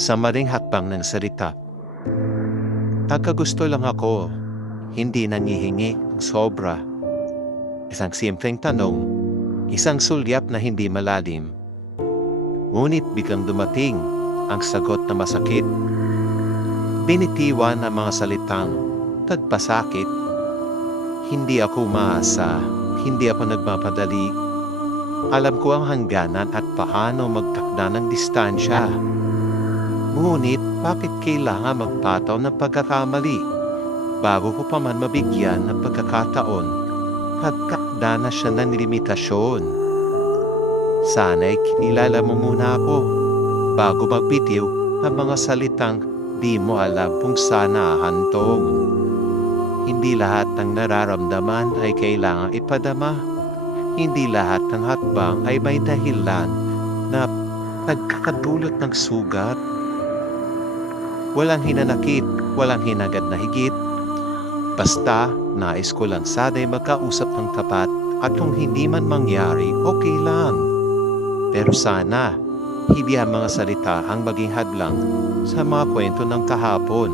sa maling hakbang ng salita. Tagagusto lang ako, hindi nangihingi ng sobra. Isang simpleng tanong, isang sulyap na hindi malalim. Ngunit biglang dumating ang sagot na masakit. Binitiwan ang mga salitang tagpasakit. Hindi ako maasa, hindi ako nagmapadali. Alam ko ang hangganan at paano magtakda ng distansya. Ngunit bakit kailangan magpataw ng pagkakamali? Bago ko pa man mabigyan ng pagkakataon, nagtakda na siya ng limitasyon. Sana'y kinilala mo muna ako bago magbitiw ng mga salitang di mo alam kung sana hantong. Hindi lahat ng nararamdaman ay kailangang ipadama. Hindi lahat ng hakbang ay may dahilan na nagkakadulot ng sugat. Walang hinanakit, walang hinagad na higit. Basta, nais ko lang sana'y magkausap ng tapat at kung hindi man mangyari, okay lang. Pero sana, hindi ang mga salita ang maging hadlang sa mga kwento ng kahapon.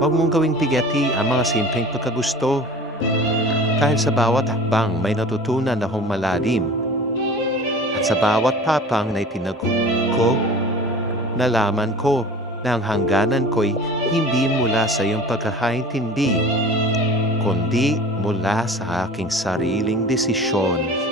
Huwag mong gawing bigati ang mga simpleng pagkagusto. Dahil sa bawat hakbang may natutunan akong malalim. At sa bawat tapang na itinagod ko, nalaman ko na ang hangganan ko'y hindi mula sa iyong pagkakaintindi, kundi mula sa aking sariling desisyon.